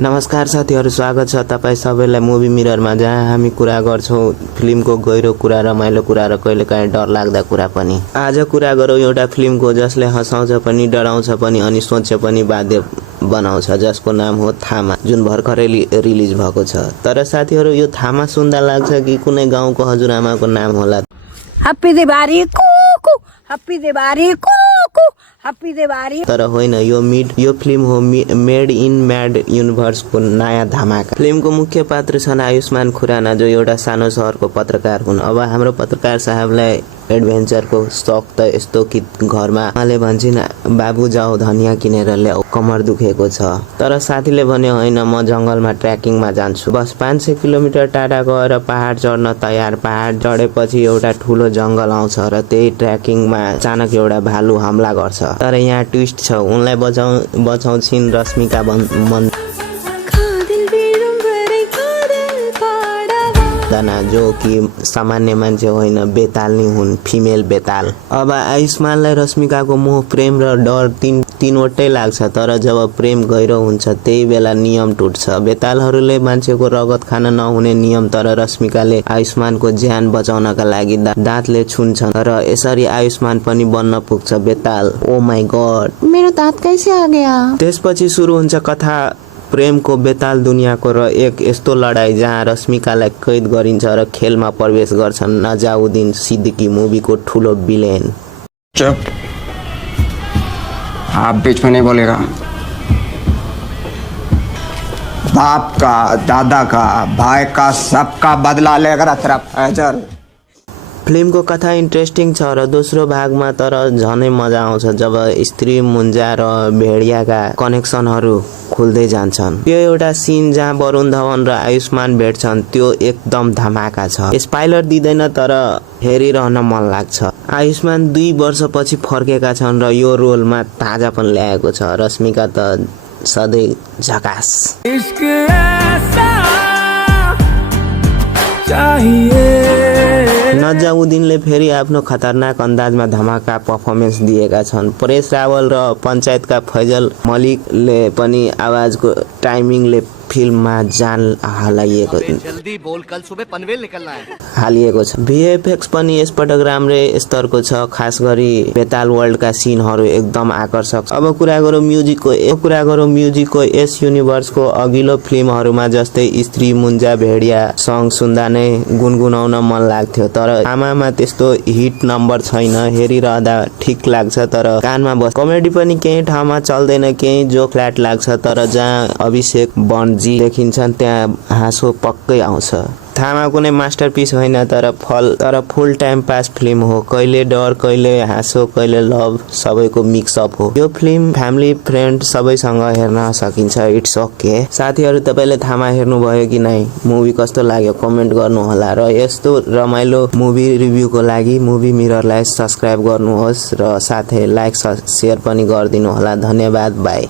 नमस्कार साथीहरु, स्वागत छ तपाई सबैलाई मुभी मिररमा, जहाँ हामी कुरा गर्छौं फिल्मको गहिरो कुरा, रमाइलो कुरा र कहिलेकाहीँ डर लाग्दा कुरा पनि। आज कुरा गरौं एउटा फिल्मको जसले हँसाउँछ पनि, डराउँछ पनि अनि सोच्छ पनि बाध्य बनाउँछ, जसको नाम हो थामा, जुन भर्खरै रिलिज भएको छ। तर साथीहरु, यो थामा सुन्दा लाग्छ कि कुनै गाउँको हजुरआमाको नाम होला। Happy Diwali Kuku, happy Diwali Kuku, happy Diwali. तर होइन, यो फिल्म हो मेड इन म्याड युनिभर्स को नयाँ धमाका। फिल्मको मुख्य पात्र छन् आयुष्मान खुराना, जो एउटा सानो शहरको पत्रकार हुन्। अब हाम्रो पत्रकार साहबलाई एडभेन्चरको शौक त यस्तो कि घरमा आमाले भन्छन्, बाबु जाऊ धनिया किनेर ल्याऊ, कमर दुखेको छ। तर साथीले भन्यो, होइन, म जंगलमा ट्रेकिङमा जान्छु। बस 500 किलोमिटर टाढा गएर पहाड चढ्न तयार। पहाड चढेपछि एउटा ठूलो जंगल आउँछ र त्यही ट्रेकिङमा अचानक एउटा भालु हमला गर्छ। तर यहाँ ट्विस्ट छ, उनलाई बचाउँछिन् रश्मिका मन्दना, जो कि सामान्य मान्छे होइन, बेताल नै हुन्, फिमेल बेताल। अब आयुष्मानलाई रश्मिकाको मोह, प्रेम र डर तीनवटै लाग्छ। तर जब प्रेम गहिरो हुन्छ त्यही बेला नियम टुट्छ। बेतालहरूले मान्छेको रगत खान नहुने नियम, तर रश्मिकाले आयुष्मानको ज्यान बचाउनका लागि दाँतले छुन्छन् र यसरी आयुष्मान पनि बन्न पुग्छ बेताल। ओ माई गॉड, मेरो दाँत कैसे आ गया। त्यसपछि सुरु हुन्छ कथा प्रेमको बेताल दुनियाँको र एक यस्तो लडाई जहाँ रश्मिकालाई कैद गरिन्छ र खेलमा प्रवेश गर्छन् नजाउद्दिन सिद्दिकी, मुभीको ठूलो विलेन। चुप, आप बीच में नहीं बोलेगा। बाप का, दादा का, भाई का, सबका बदला लेगा तेरा फैजल। फिल्मको कथा इन्ट्रेस्टिङ छ र दोस्रो भागमा तर झनै मजा आउँछ जब स्त्री मुन्जा र भेडियाका कनेक्सनहरू खुल्दै जान्छन्। त्यो एउटा सीन जहाँ वरुण धवन र आयुष्मान भेट्छन्, त्यो एकदम धमाका छ। स्पाइलर दिँदैन तर हेरिरहन मन लाग्छ। आयुष्मान 2 वर्षपछि फर्केका छन् र यो रोलमा ताजा पनि ल्याएको छ। रश्मिका त सधैँ झकास। नजाउद्दिनले फेरि आफ्नो खतरनाक अंदाजमा धमाका पर्फर्मेन्स दिएका छन्। परेश रावल र पञ्चायतका फैजल मलिकले पनि आवाजको टाइमिङले फिल्ममा जान हालिएको छ। भिएफएक्स पनि यसपटक राम्रै स्तरको छ, खास गरी बेताल वर्ल्डका सिनहरू एकदम आकर्षक। अब कुरा गरौँ म्युजिकको यस युनिभर्सको अघिल्लो फिल्महरूमा जस्तै स्त्री मुन्जा भेडिया सङ सुन्दा नै गुनगुनाउन मन लाग्थ्यो। तर आमामा त्यस्तो हिट नम्बर छैन, हेरिरहँदा ठिक लाग्छ तर कानमा बस्छ। कमेडी पनि केही ठाउँमा चल्दैन, केही जोक फ्ल्याट लाग्छ, तर जहाँ अभिषेक बनजी देखिन्छन् त्यहाँ हाँसो पक्कै आउँछ। थामा कुनै मास्टरपिस होइन, तर फुल टाइम पास फिल्म हो। कहिले डर, कहिले हाँसो, कहिले लभ, सबैको मिक्सअप हो। यो फिल्म फ्यामिली फ्रेन्ड सबैसँग हेर्न सकिन्छ। It's okay. साथीहरु, तपाईले थामा हेर्नुभयो कि नै? मुभी कस्तो लाग्यो कमेन्ट गर्नुहोला र यस्तो रमाइलो मुभी रिभ्यूको लागि मुभी मिररलाई सब्स्क्राइब गर्नुहोस् र साथै लाइक शेयर पनि गरिदिनु होला। धन्यवाद, बाइ।